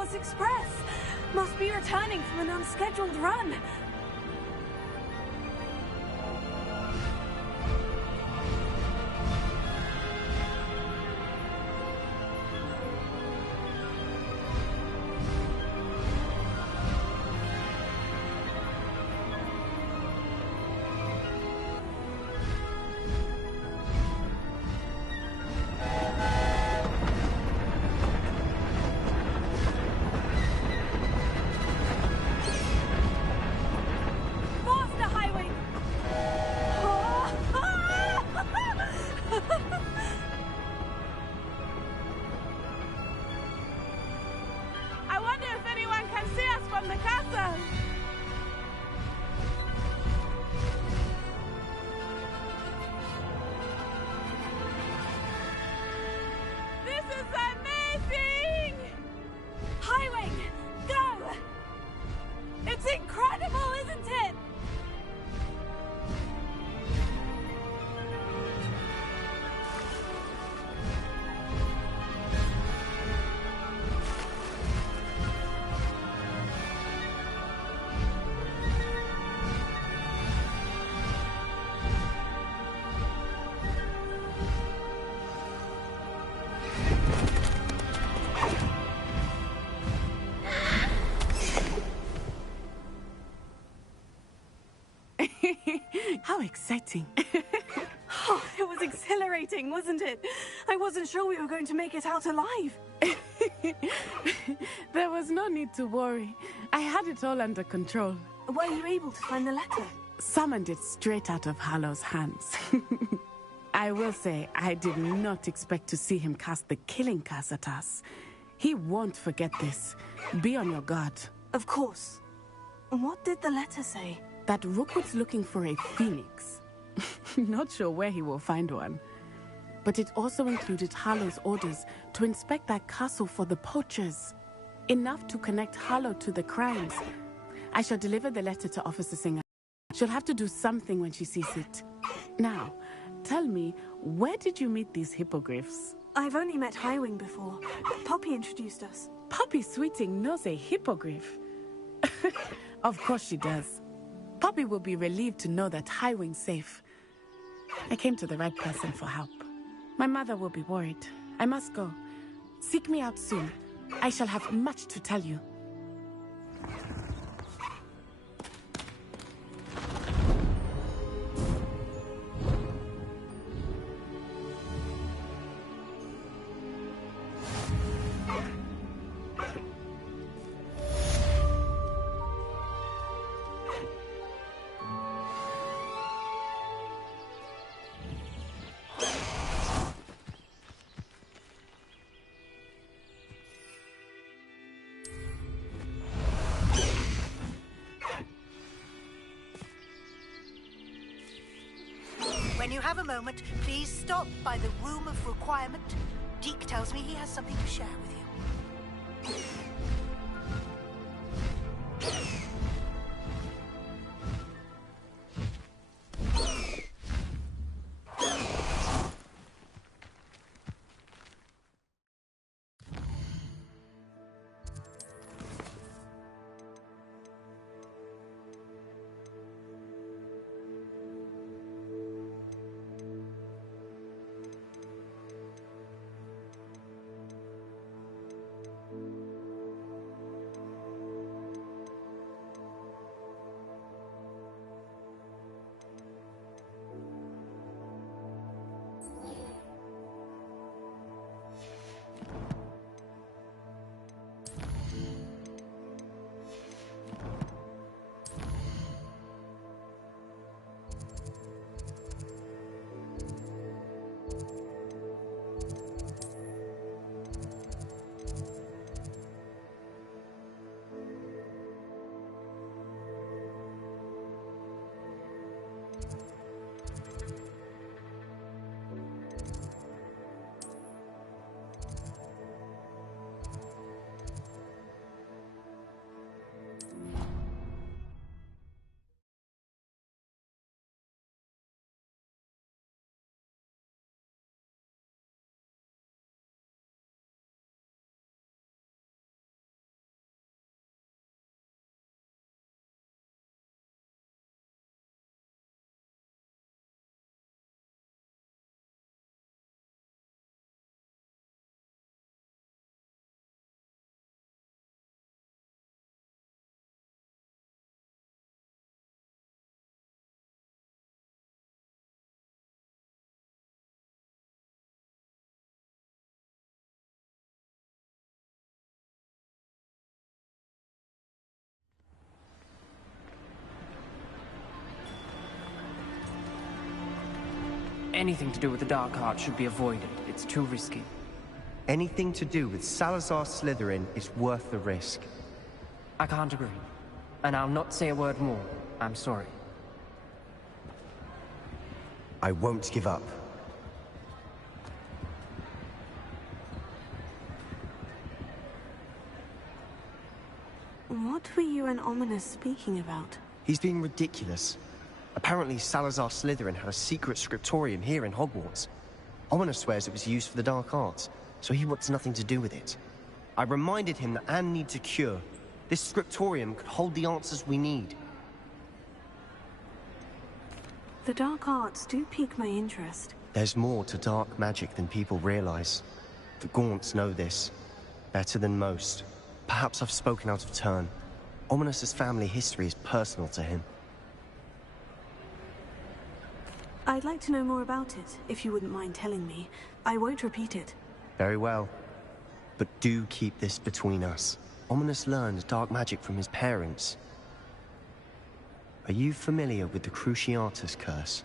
Hogwarts Express. Must be returning from an unscheduled run. How exciting. Oh, it was exhilarating, wasn't it? I wasn't sure we were going to make it out alive. There was no need to worry. I had it all under control. Were you able to find the letter? Summoned it straight out of Hallow's hands. I will say, I did not expect to see him cast the killing curse at us. He won't forget this. Be on your guard. Of course. What did the letter say? That Rookwood's looking for a phoenix. Not sure where he will find one. But it also included Harlow's orders to inspect that castle for the poachers. Enough to connect Harlow to the crimes. I shall deliver the letter to Officer Singer. She'll have to do something when she sees it. Now, tell me, where did you meet these hippogriffs? I've only met Highwing before. Poppy introduced us. Poppy Sweeting knows a hippogriff. Of course she does. Poppy will be relieved to know that Highwing's safe. I came to the right person for help. My mother will be worried. I must go. Seek me out soon. I shall have much to tell you. When you have a moment, please stop by the Room of Requirement. Deke tells me he has something to share with you. anything to do with the Dark Arts should be avoided. It's too risky. Anything to do with Salazar Slytherin is worth the risk. I can't agree. And I'll not say a word more. I'm sorry. I won't give up. What were you and Ominous speaking about? He's being ridiculous. Apparently Salazar Slytherin had a secret scriptorium here in Hogwarts. Ominous swears it was used for the Dark Arts, so he wants nothing to do with it. I reminded him that Anne needs a cure. This scriptorium could hold the answers we need. The dark arts do pique my interest. There's more to dark magic than people realize. The Gaunts know this. Better than most. Perhaps I've spoken out of turn. Ominous's family history is personal to him. I'd like to know more about it, if you wouldn't mind telling me. I won't repeat it. Very well. But do keep this between us. Ominous learned dark magic from his parents. Are you familiar with the Cruciatus curse?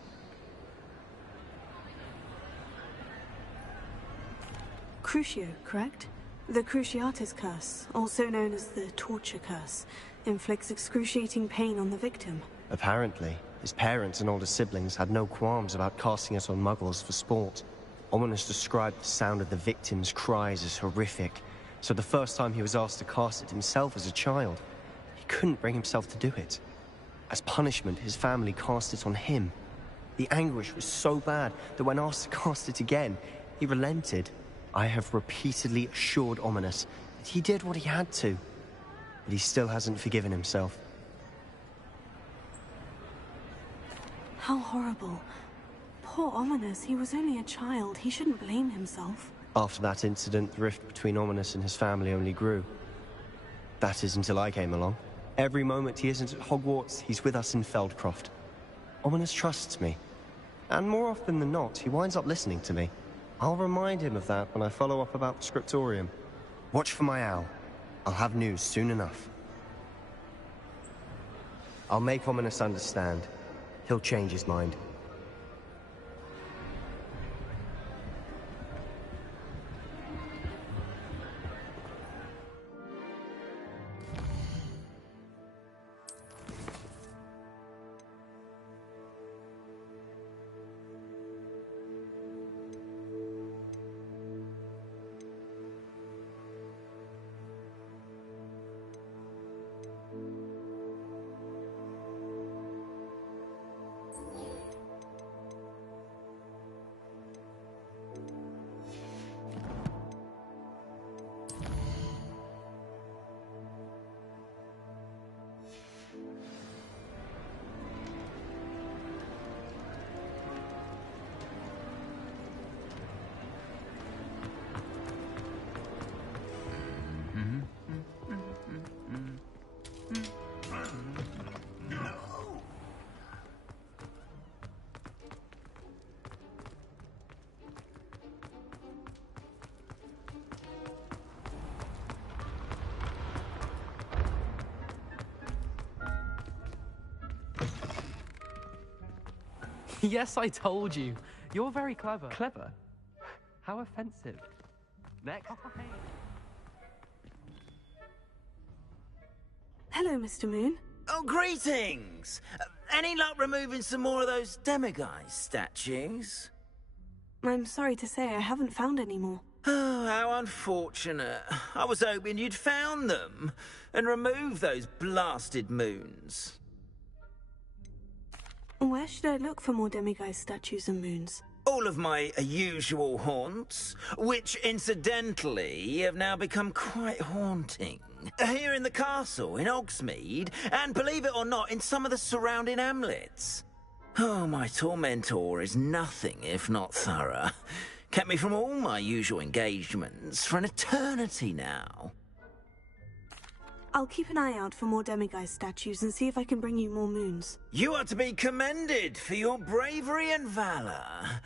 Crucio, correct? The Cruciatus curse, also known as the torture curse, inflicts excruciating pain on the victim. Apparently. His parents and older siblings had no qualms about casting it on muggles for sport. Ominous described the sound of the victim's cries as horrific, so the first time he was asked to cast it himself as a child, he couldn't bring himself to do it. As punishment, his family cast it on him. The anguish was so bad that when asked to cast it again, he relented. I have repeatedly assured Ominous that he did what he had to, but he still hasn't forgiven himself. How horrible. Poor Ominous, he was only a child. He shouldn't blame himself. After that incident, the rift between Ominous and his family only grew. That is until I came along. Every moment he isn't at Hogwarts, he's with us in Feldcroft. Ominous trusts me. And more often than not, he winds up listening to me. I'll remind him of that when I follow up about the scriptorium. Watch for my owl. I'll have news soon enough. I'll make Ominous understand. He'll change his mind. Yes, I told you. You're very clever. Clever? How offensive. Next. Hello, Mr. Moon. Oh, greetings! Any luck removing some more of those demiguise statues? I'm sorry to say I haven't found any more. Oh, how unfortunate. I was hoping you'd found them and removed those blasted moons. Where should I look for more demiguise statues and moons? All of my usual haunts, which incidentally have now become quite haunting. Here in the castle, in Hogsmeade, and believe it or not, in some of the surrounding hamlets. Oh, my tormentor is nothing if not thorough. Kept me from all my usual engagements for an eternity now. I'll keep an eye out for more demiguise statues and see if I can bring you more moons. You are to be commended for your bravery and valor.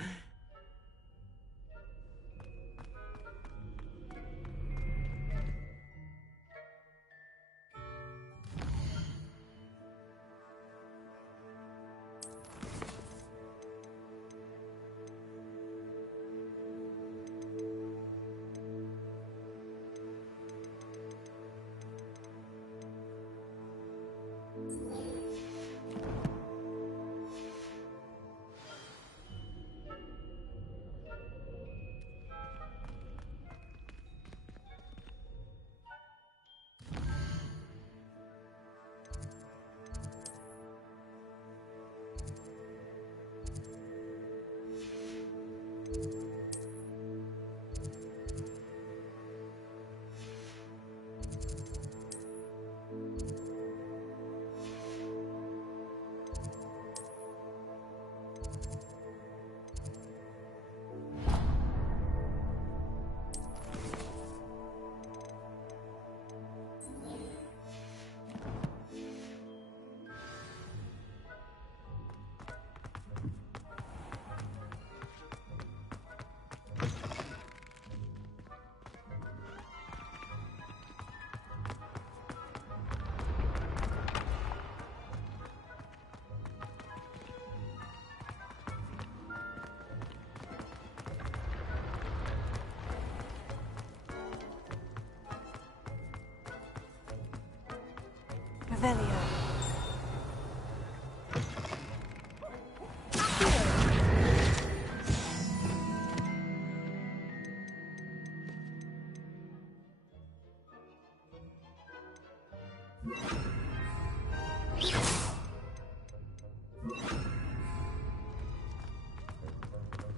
Revelio.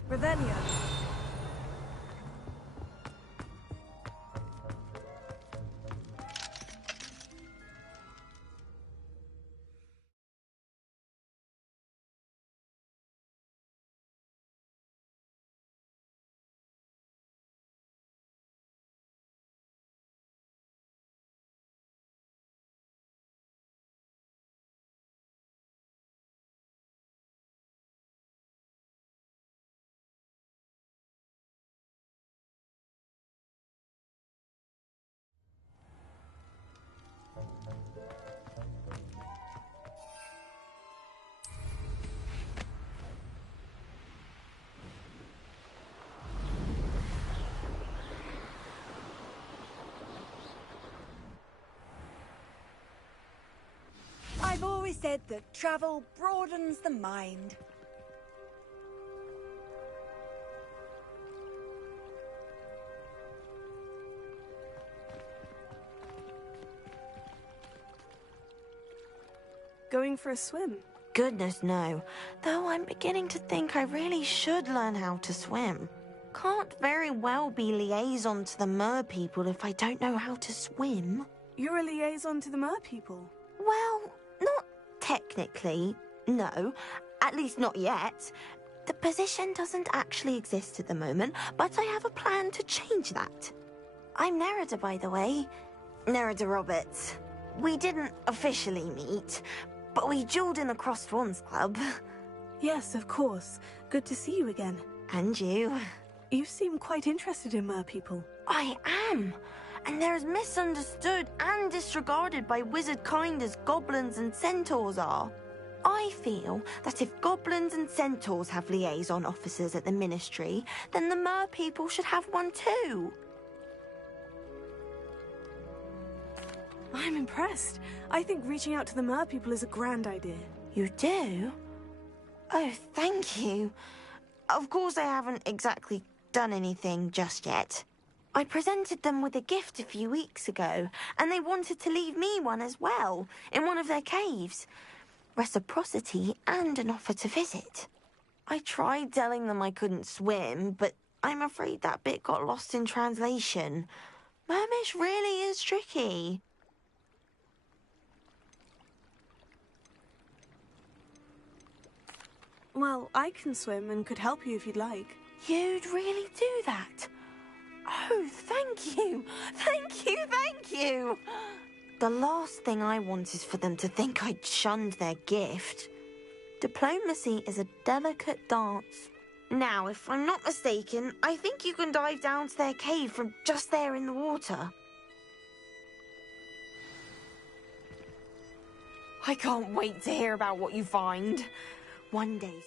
Revelio. I've always said that travel broadens the mind. Going for a swim? Goodness, no. Though I'm beginning to think I really should learn how to swim. Can't very well be liaison to the mer people if I don't know how to swim. You're a liaison to the mer people? Well, not technically, no. At least not yet. The position doesn't actually exist at the moment, but I have a plan to change that. I'm Nerida, by the way. Nerida Roberts. We didn't officially meet, but we dueled in the Crossed Swans Club. Yes, of course. Good to see you again. And you. You seem quite interested in mer people. I am. And they're as misunderstood and disregarded by wizard kind as goblins and centaurs are. I feel that if goblins and centaurs have liaison officers at the ministry, then the mer people should have one too. I'm impressed. I think reaching out to the mer people is a grand idea. You do? Oh, thank you. Of course I haven't exactly done anything just yet. I presented them with a gift a few weeks ago, and they wanted to leave me one as well, in one of their caves. Reciprocity and an offer to visit. I tried telling them I couldn't swim, but I'm afraid that bit got lost in translation. Mermish really is tricky. Well, I can swim and could help you if you'd like. You'd really do that? Oh, thank you! Thank you, thank you! The last thing I want is for them to think I'd shunned their gift. Diplomacy is a delicate dance. Now, if I'm not mistaken, I think you can dive down to their cave from just there in the water. I can't wait to hear about what you find. One day soon.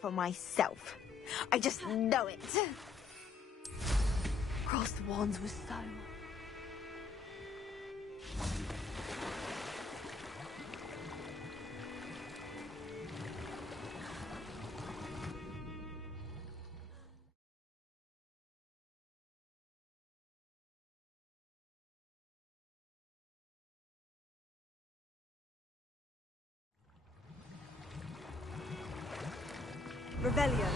For myself. I just know it. Crossed Wands was so... Revelio.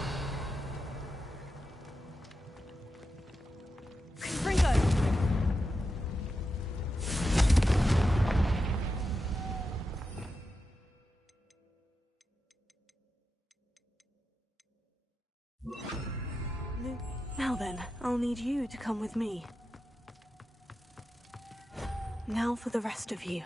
Now then, I'll need you to come with me. Now for the rest of you.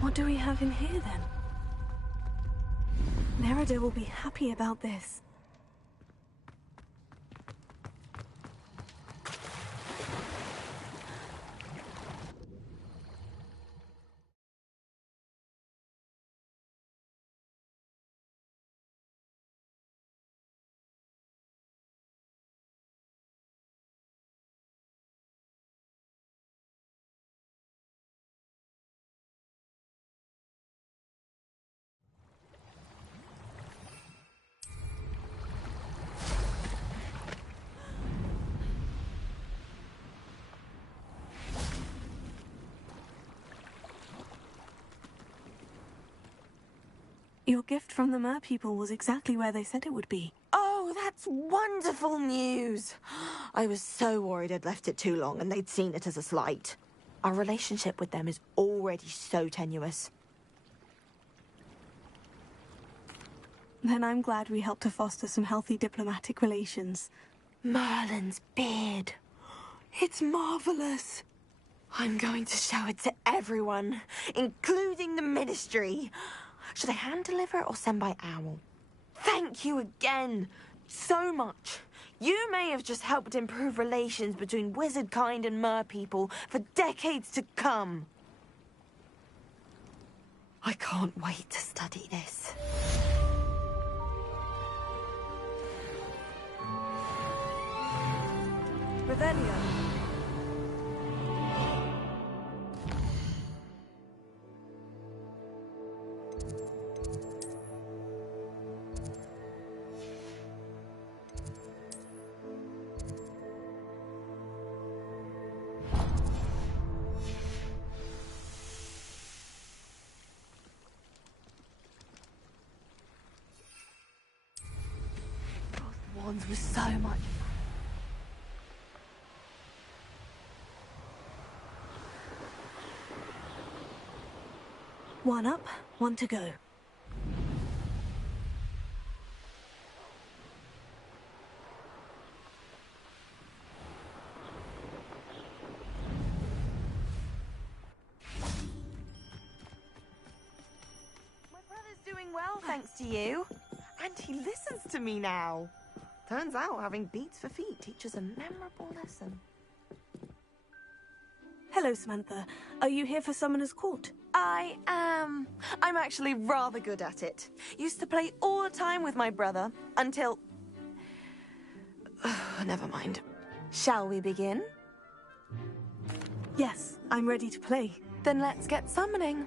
What do we have in here, then? Nerida will be happy about this. Your gift from the Mer people was exactly where they said it would be. Oh, that's wonderful news! I was so worried I'd left it too long and they'd seen it as a slight. Our relationship with them is already so tenuous. Then I'm glad we helped to foster some healthy diplomatic relations. Merlin's beard. It's marvelous. I'm going to show it to everyone, including the Ministry. Should I hand deliver it or send by owl? Thank you again, so much. You may have just helped improve relations between wizard kind and mer people for decades to come. I can't wait to study this. Revelio. Wands was so much. One up, one to go. My brother's doing well, thanks to you. And he listens to me now. Turns out having beats for feet teaches a memorable lesson. Hello, Samantha. Are you here for Summoner's Court? I am. I'm actually rather good at it. Used to play all the time with my brother, until... Never mind. Shall we begin? Yes, I'm ready to play. Then let's get summoning.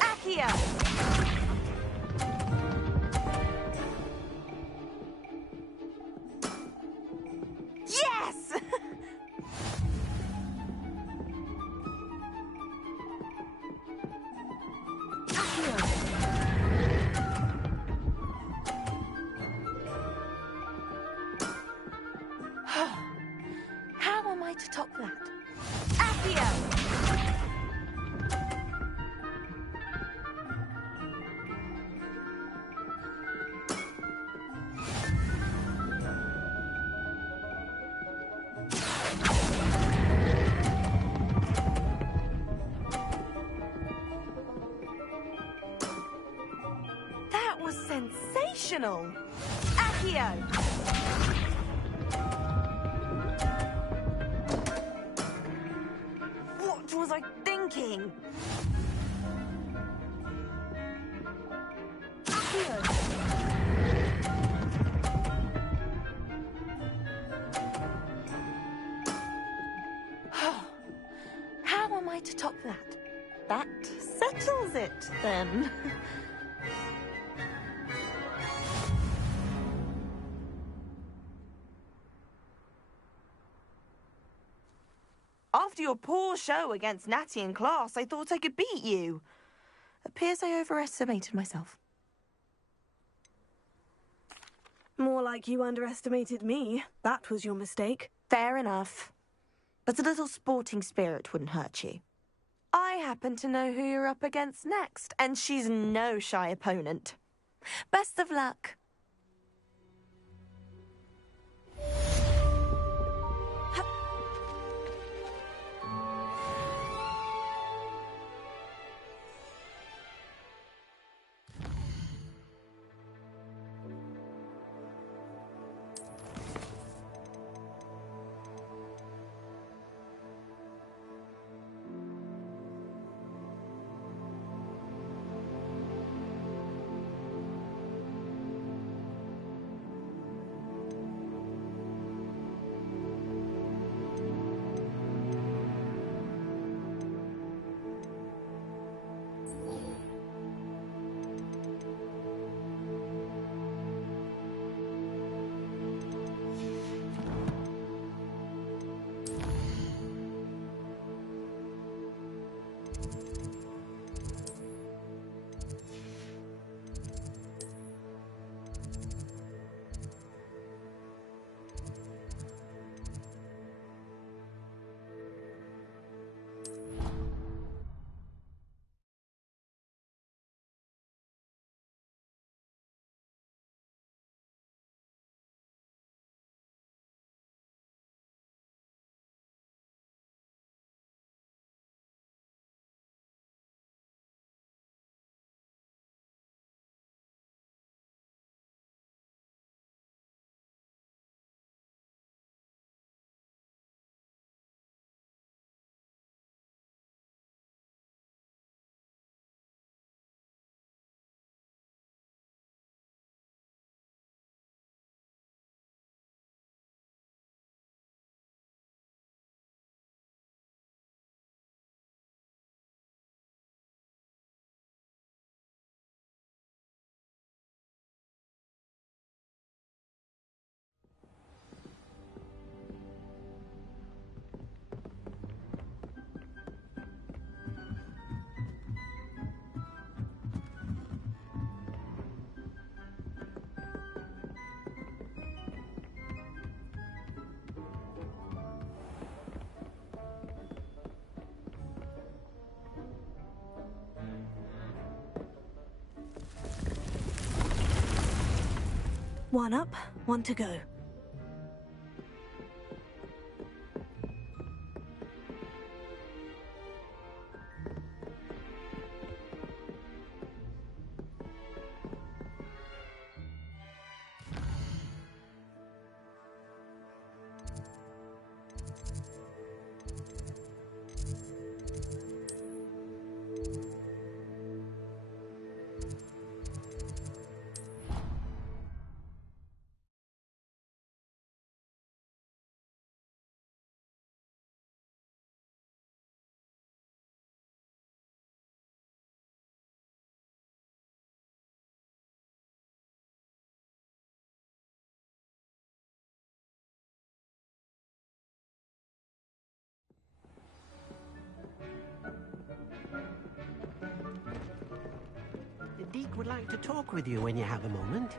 Accio! Yes! How am I to top that? Accio! That was sensational! Accio! What was I thinking? Accio! How am I to top that? That settles it, then. after your poor show against Natty in class, I thought I could beat you. Appears I overestimated myself. More like you underestimated me. That was your mistake. Fair enough. But a little sporting spirit wouldn't hurt you. I happen to know who you're up against next, and she's no shy opponent. Best of luck. One up, one to go. Deke would like to talk with you when you have a moment.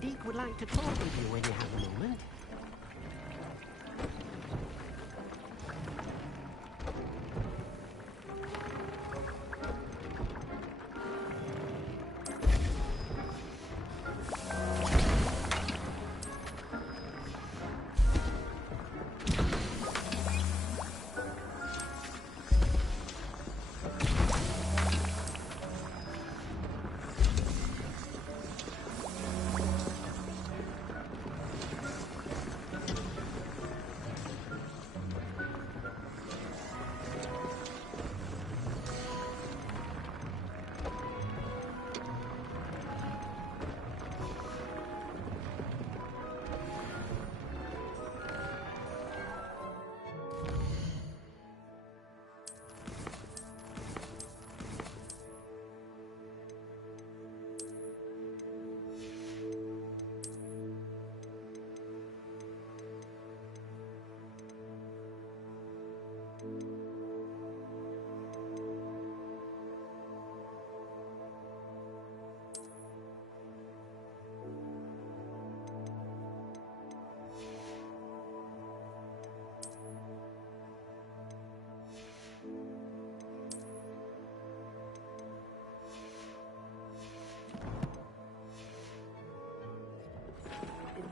Deke would like to talk with you when you have a moment.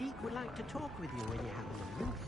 Deke would like to talk with you when you have a moment.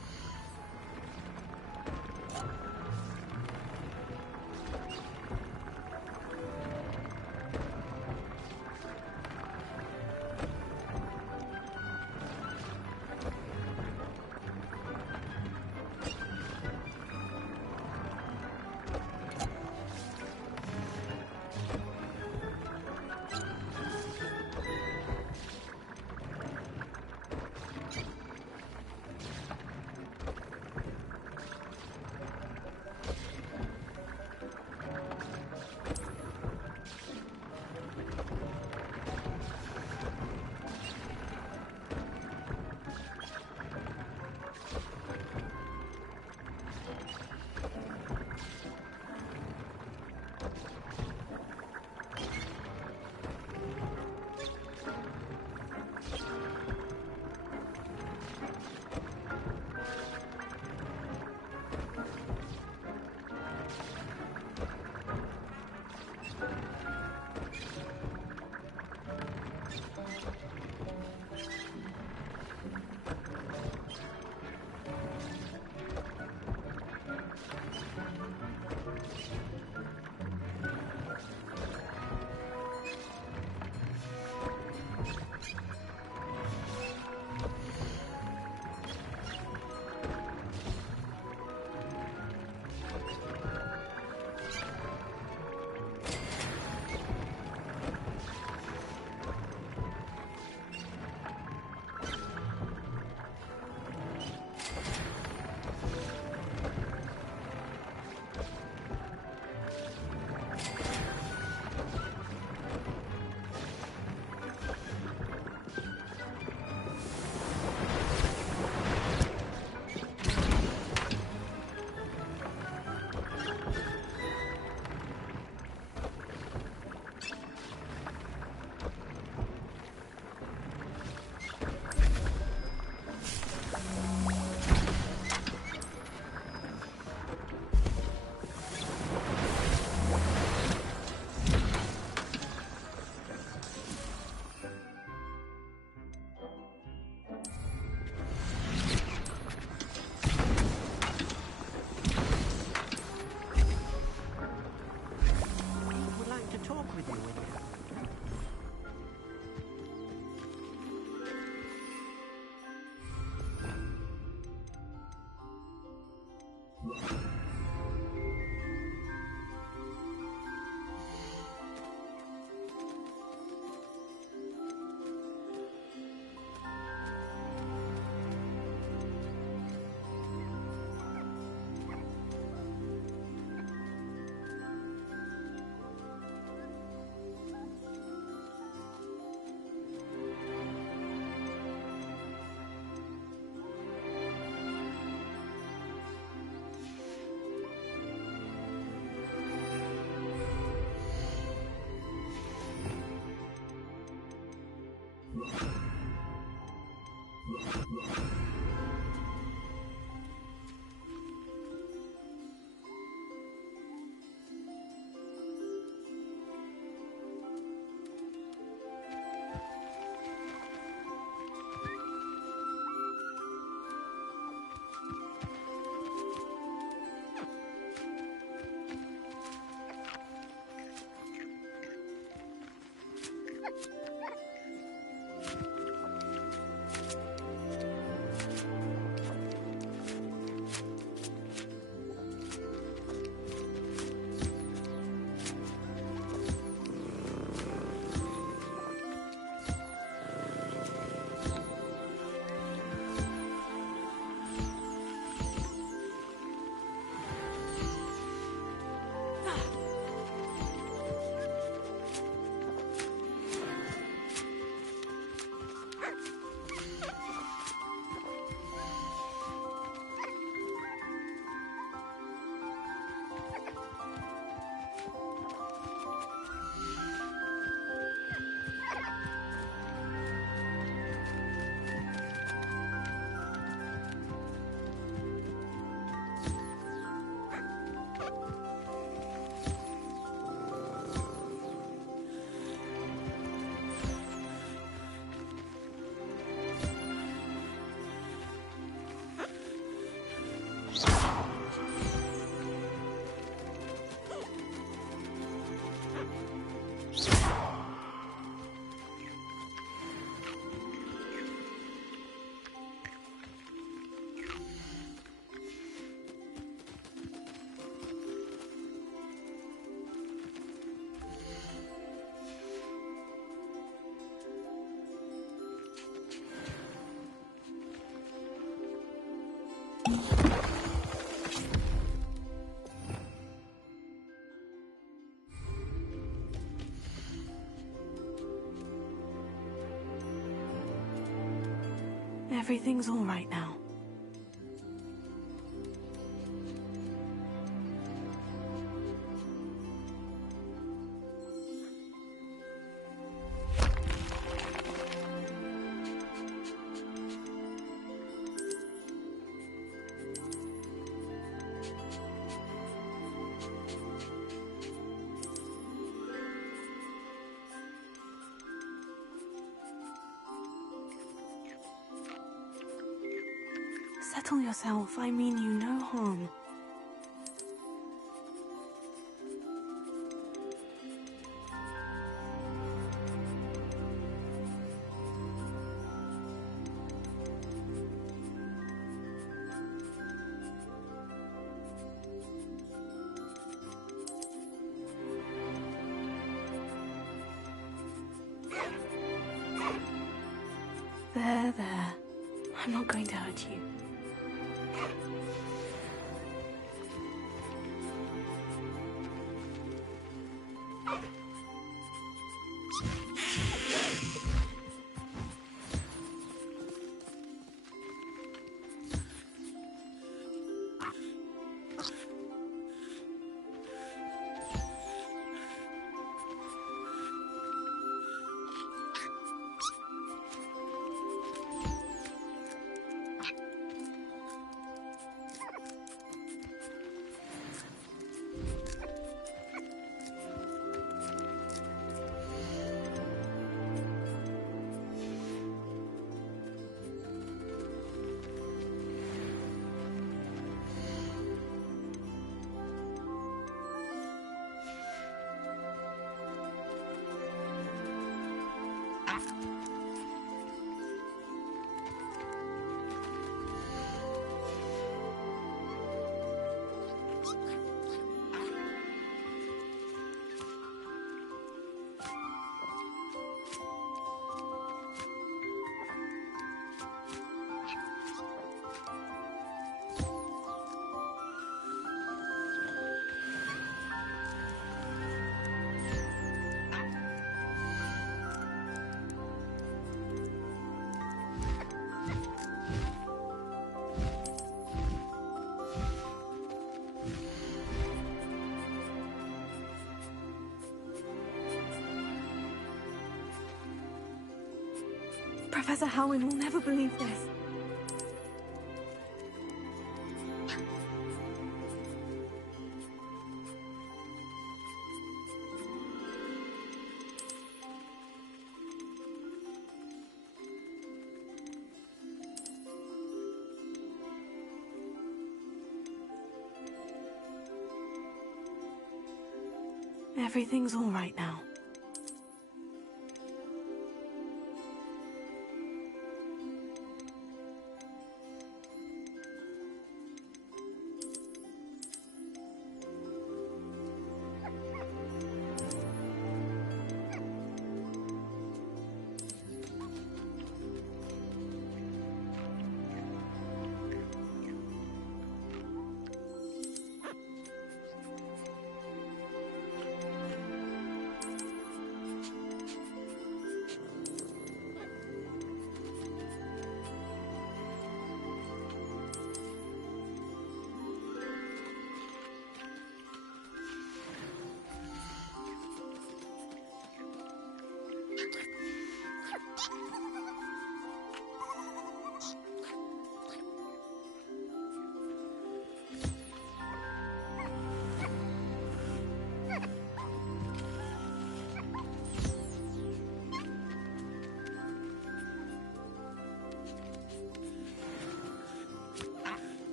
Everything's all right now. Settle yourself. I mean you no harm. There. I'm not going to hurt you. Professor Howin will never believe this. Everything's all right now.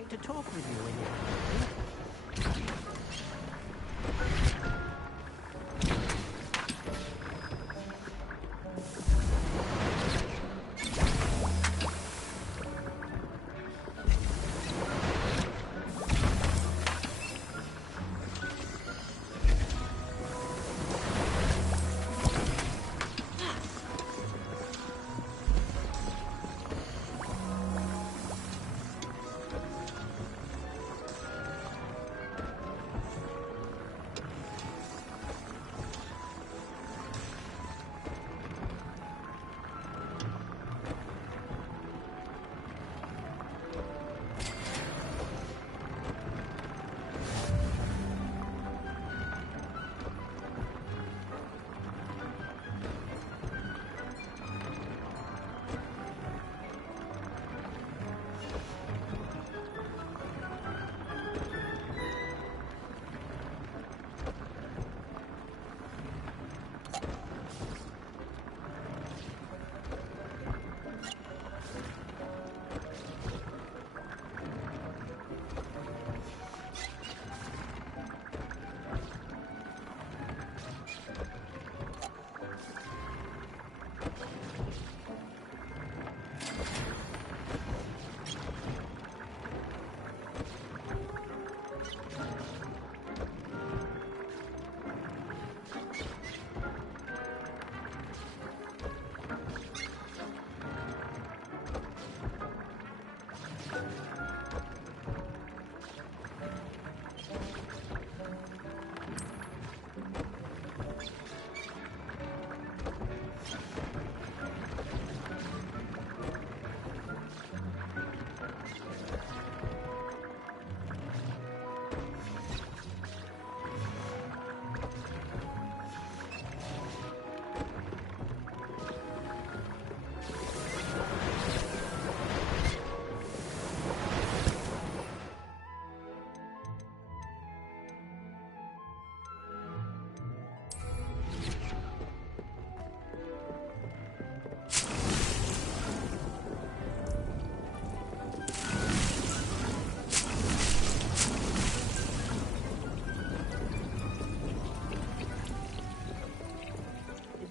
like to talk with you when you have a moment.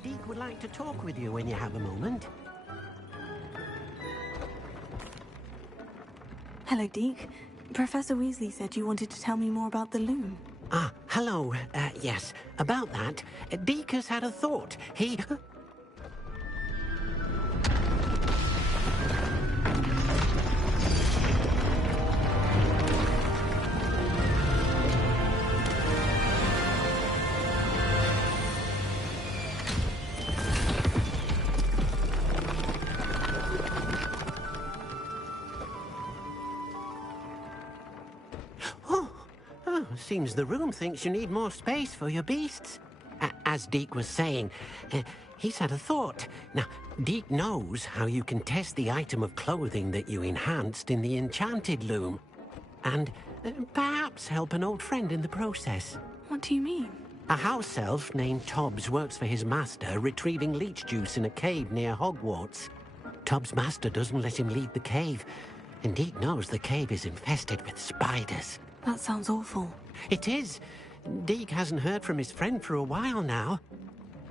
Deke would like to talk with you when you have a moment. Hello, Deke. Professor Weasley said you wanted to tell me more about the loom. Ah, hello. Yes, about that. Deke has had a thought. He... Seems the room thinks you need more space for your beasts. As Deke was saying, he's had a thought. Now, Deke knows how you can test the item of clothing that you enhanced in the enchanted loom. And perhaps help an old friend in the process. What do you mean? A house elf named Tobbs works for his master, retrieving leech juice in a cave near Hogwarts. Tobbs' master doesn't let him leave the cave, and Deke knows the cave is infested with spiders. That sounds awful. It is. Deke hasn't heard from his friend for a while now.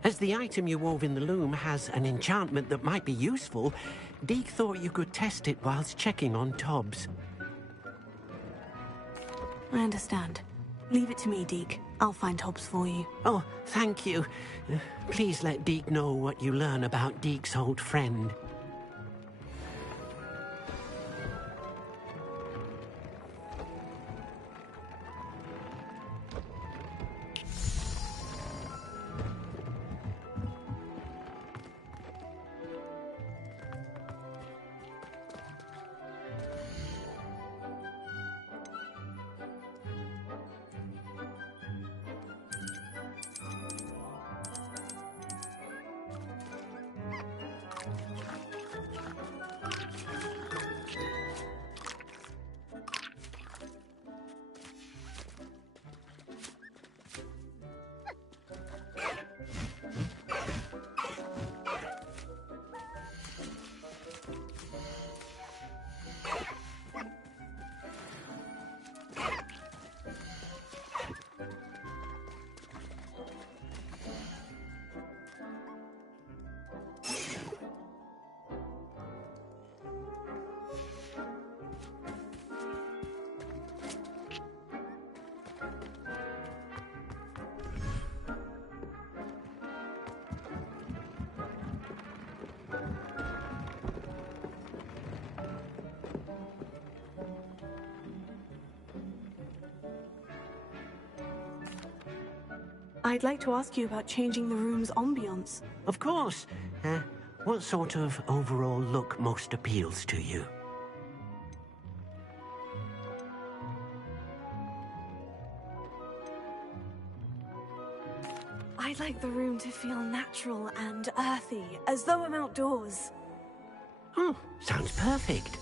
As the item you wove in the loom has an enchantment that might be useful, Deke thought you could test it whilst checking on Tobbs. I understand. Leave it to me, Deke. I'll find Tobbs for you. Oh, thank you. Please let Deke know what you learn about Deke's old friend. I'd like to ask you about changing the room's ambiance. Of course. What sort of overall look most appeals to you? I'd like the room to feel natural and earthy, as though I'm outdoors. Oh, sounds perfect.